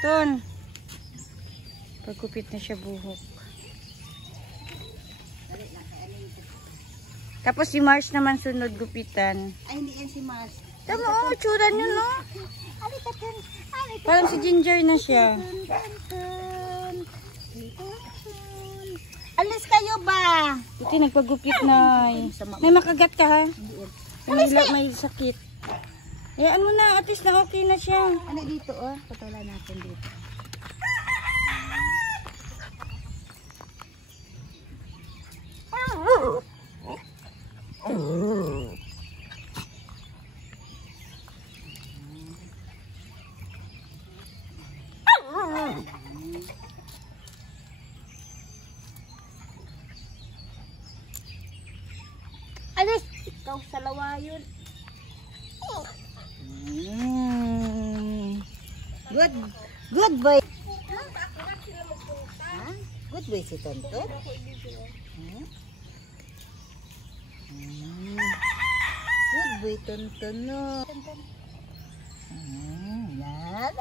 Ton. Pagkupit na siya buhok. Tapos si Mars naman sunod gupitan. Ay, hindi yan si Mars. Tama, oh, tsura nyo, no? Parang si Ginger na siya. Alis kayo ba? Buti nagpagupit na. May makagat ka, ha? May sakit. Hayaan mo na, at least na okay na siya. Ano dito, oh? Patulan natin dito. Alis! Ikaw sa lawayon. Good. Good boy. Ha? Good boy si Tonto. Good boy Tonto, no. Yan.